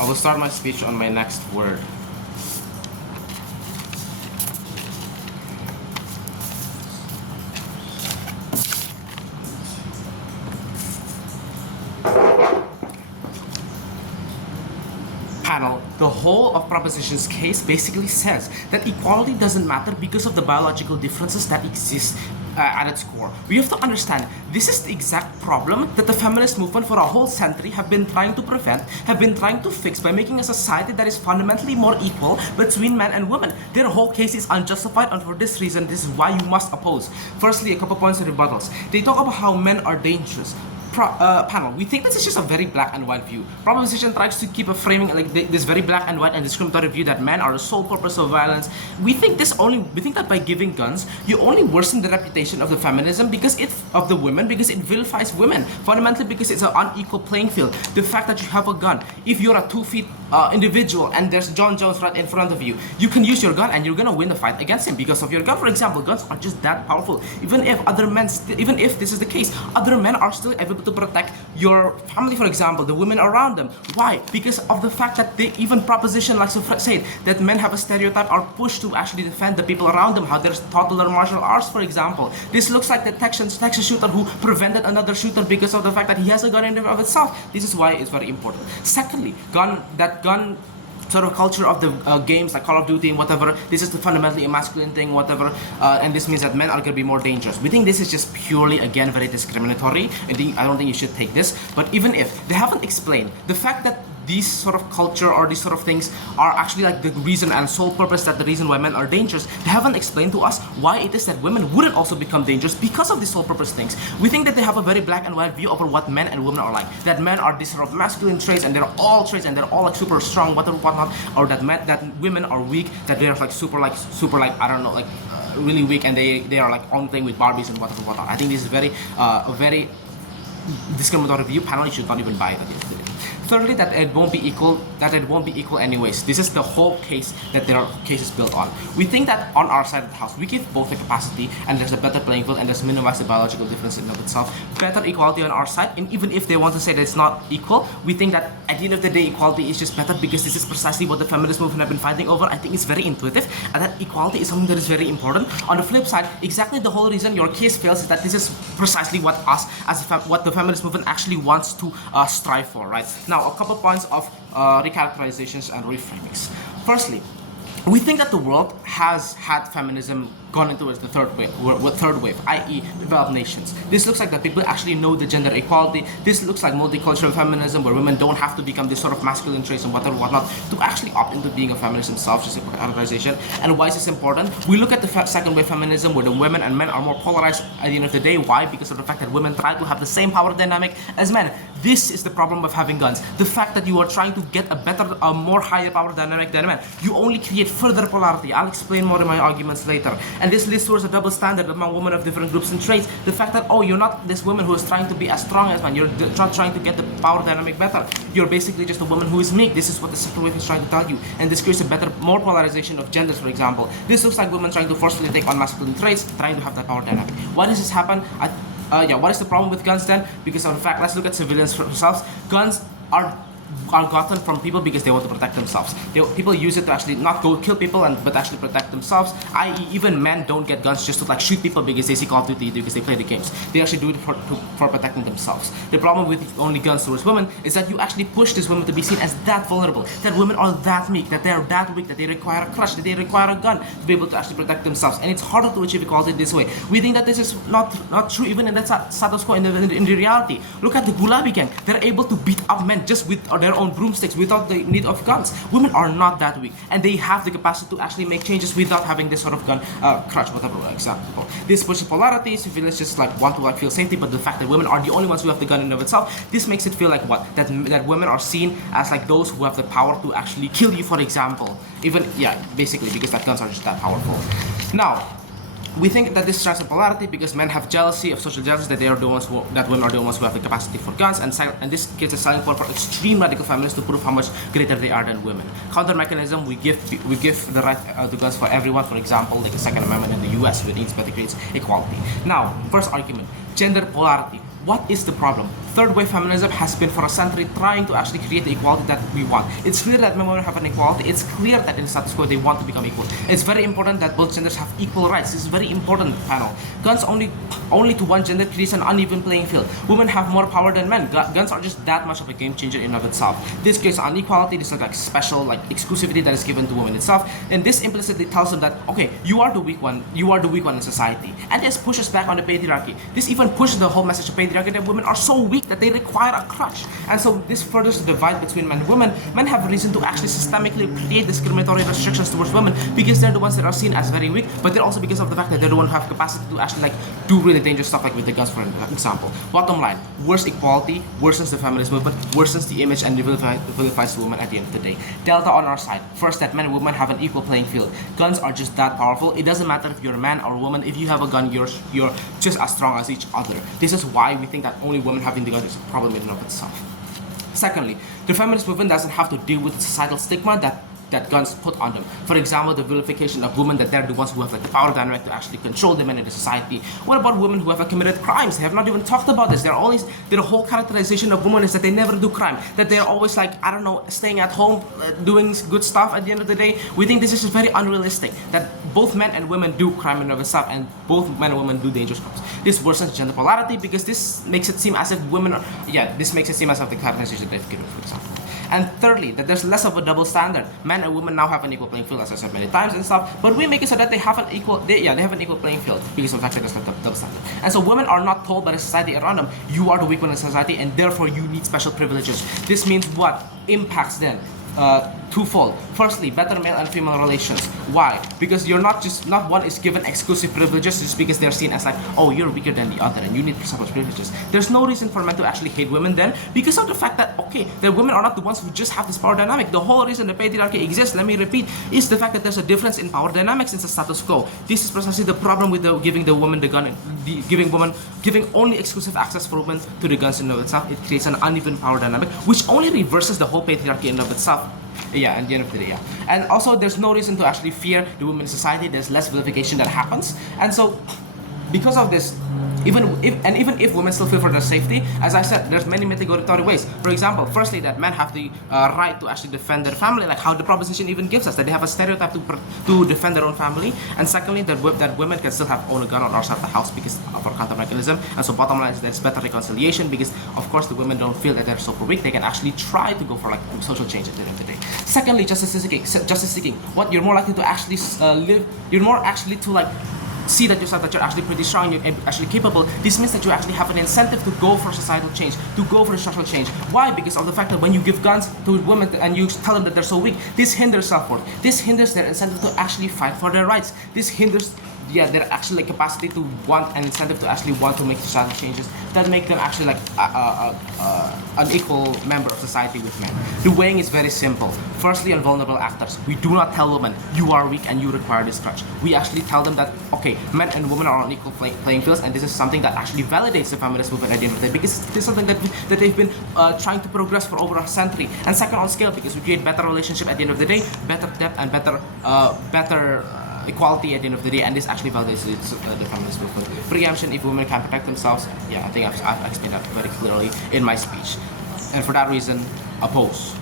I will start my speech on my next word. Panel, the whole of Proposition's case basically says that equality doesn't matter because of the biological differences that exist at its core. We have to understand this is the exact problem that the feminist movement for a whole century have been trying to prevent, have been trying to fix by making a society that is fundamentally more equal between men and women. Their whole case is unjustified, and for this reason, this is why you must oppose. Firstly, a couple points of rebuttals. They talk about how men are dangerous. Panel, we think this is just a very black and white view. Proposition tries to keep a framing like this very black and white and discriminatory view that men are the sole purpose of violence. We think that by giving guns, you only worsen the reputation of the feminism of the women because it vilifies women. Fundamentally, because it's an unequal playing field. The fact that you have a gun, if you're a 2 feet individual and there's John Jones right in front of you, you can use your gun and you're gonna win the fight against him because of your gun. For example, guns are just that powerful. Even if this is the case, other men are still able to protect your family, for example, the women around them. Why? Because of the fact that they even Proposition likes to say that men have a stereotype are pushed to actually defend the people around them, how they're taught to learn martial arts, for example. This looks like the Texas shooter who prevented another shooter because of the fact that he has a gun in and of itself. This is why it's very important. Secondly, gun sort of culture of the games like Call of Duty and whatever, this is the fundamentally a masculine thing, whatever, and this means that men are going to be more dangerous. We think this is just purely, again, very discriminatory. I don't think you should take this, but even if they haven't explained the fact that these sort of culture or these sort of things are actually like the reason and sole purpose that the reason why men are dangerous, they haven't explained to us why it is that women wouldn't also become dangerous because of these sole purpose things. We think that they have a very black and white view over what men and women are like, that men are these sort of masculine traits and they're all traits and they're all like super strong, whatnot, or that women are weak, that they're like super I don't know, like really weak, and they are like on playing with Barbies and whatnot. I think this is very a very discriminatory view. Panel, you should not even buy it. Thirdly, that it won't be equal anyways. This is the whole case that their case is built on. We think that on our side of the house, we give both the capacity and there's a better playing field and there's minimize the biological difference in and of itself. Better equality on our side, and even if they want to say that it's not equal, we think that at the end of the day, equality is just better because this is precisely what the feminist movement have been fighting over. I think it's very intuitive, and that equality is something that is very important. On the flip side, exactly the whole reason your case fails is that this is precisely what what the feminist movement actually wants to strive for, right? Now, a couple points of recharacterizations and reframings. Firstly, we think that the world has had feminism gone into the third wave, i.e. developed nations. This looks like that people actually know the gender equality. This looks like multicultural feminism, where women don't have to become this sort of masculine traits and whatnot to actually opt into being a feminist themselves, just a categorization. And why is this important? We look at the second wave feminism, where the women and men are more polarized at the end of the day. Why? Because of the fact that women try to have the same power dynamic as men. This is the problem of having guns. The fact that you are trying to get a more higher power dynamic than men. You only create further polarity. I'll explain more in my arguments later. And this leads towards a double standard among women of different groups and traits. The fact that, oh, you're not this woman who is trying to be as strong as man. You're not trying to get the power dynamic better. You're basically just a woman who is meek. This is what the second wave is trying to tell you. And this creates more polarization of genders, for example. This looks like women trying to forcefully take on masculine traits, trying to have that power dynamic. Why does this happen? What is the problem with guns then? Because of the fact, let's look at civilians themselves. Guns are gotten from people because they want to protect themselves. People use it to actually not go kill people but actually protect themselves. I.e., even men don't get guns just to like shoot people because they see Call of Duty, because they play the games. They actually do it for protecting themselves. The problem with only guns towards women is that you actually push these women to be seen as that vulnerable, that women are that meek, that they are that weak, that they require a crutch, that they require a gun to be able to actually protect themselves. And it's harder to achieve equality this way. We think that this is not true even in that status quo in the reality. Look at the Gulabi gang. They're able to beat up men just with their own broomsticks without the need of guns. Women are not that weak, and they have the capacity to actually make changes without having this sort of gun crutch, whatever example. This pushes polarity. Civilians just like want to feel safety, but the fact that women are the only ones who have the gun in and of itself, this makes it feel like what? That women are seen as like those who have the power to actually kill you, for example. Basically because that guns are just that powerful. Now, we think that this drives a polarity because men have jealousy, of social jealousy, that women are the ones who have the capacity for guns, and this creates a selling point for extreme radical feminists to prove how much greater they are than women. Counter mechanism: we give the right to guns for everyone. For example, like the Second Amendment in the U.S., which creates equality. Now, first argument: gender polarity. What is the problem? third wave feminism has been for a century trying to actually create the equality that we want. It's clear that men and women have an equality. It's clear that in the status quo they want to become equal. It's very important that both genders have equal rights. This is very important, panel. Guns only to one gender creates an uneven playing field. Women have more power than men. Guns are just that much of a game changer in and of itself. This creates inequality. This is like special exclusivity that is given to women itself, and this implicitly tells them that okay, you are the weak one. You are the weak one in society, and this pushes back on the patriarchy. This even pushes the whole message of patriarchy that women are so weak that they require a crutch, and so this furthers the divide between men and women. Men have reason to actually systemically create discriminatory restrictions towards women because they're the ones that are seen as very weak, but they're also because of the fact that they're the ones who have capacity to actually do really dangerous stuff like with the guns, for example. Bottom line, worse equality worsens the feminist movement, worsens the image, and vilifies the woman at the end of the day. Delta on our side. First, that men and women have an equal playing field. Guns are just that powerful. It doesn't matter if you're a man or a woman. If you have a gun, you're just as strong as each other. This is why we think that only women having the gun is a problem in and of itself. Secondly, the feminist movement doesn't have to deal with the societal stigma that guns put on them. For example, the vilification of women, that they're the ones who have the power dynamic to actually control the men in the society. What about women who have committed crimes? They have not even talked about this. Their whole characterization of women is that they never do crime, that they're always staying at home, doing good stuff at the end of the day. We think this is very unrealistic, that both men and women do crime in and of itself, and both men and women do dangerous crimes. This worsens gender polarity because this makes it seem as if women are, this makes it seem as if the characterization they've given, for example. And thirdly, that there's less of a double standard. Men and women now have an equal playing field, as I said many times and stuff, but we make it so that they have an equal playing field because of the fact that there's no double standard. And so women are not told by the society around them, you are the weak one in society and therefore you need special privileges. This means what? Impacts then twofold. Firstly, better male and female relations. Why? Because you're not one is given exclusive privileges just because they're seen as oh, you're weaker than the other and you need special privileges. There's no reason for men to actually hate women then because of the fact that the women are not the ones who just have this power dynamic. The whole reason the patriarchy exists, let me repeat, is the fact that there's a difference in power dynamics in the status quo. This is precisely the problem with giving the woman the gun, giving only exclusive access for women to the guns in and of itself. It creates an uneven power dynamic, which only reverses the whole patriarchy in and of itself. At the end of the day, And also, there's no reason to actually fear the women in society. There's less vilification that happens, and so because of this, even if women still feel for their safety, as I said, there's many mitigatory ways. For example, firstly, that men have the right to actually defend their family, like how the proposition even gives us, that they have a stereotype to defend their own family. And secondly, that women can still own a gun on our side of the house because of our counter mechanism. And so bottom line is there's better reconciliation because, of course, the women don't feel that they're super weak. They can actually try to go for social change at the end of the day. Secondly, justice seeking. What you're more likely to actually live, you're more actually to see that yourself that you're actually pretty strong and actually capable. This means that you actually have an incentive to go for societal change, to go for social change. Why? Because of the fact that when you give guns to women and you tell them that they're so weak, this hinders self-worth. This hinders their incentive to actually fight for their rights. This hinders their actually capacity to want an incentive to actually want to make societal changes that make them actually an equal member of society with men. The weighing is very simple. Firstly, on vulnerable actors, we do not tell women you are weak and you require this crutch. We actually tell them that men and women are on equal playing fields, and this is something that actually validates the feminist movement at the end of the day because this is something that they've been trying to progress for over a century. And second, on scale, because we create better relationship at the end of the day, better depth and better equality at the end of the day, and this actually validates the feminist movement. Preemption, if women can protect themselves, I think I've explained that very clearly in my speech, and for that reason, oppose.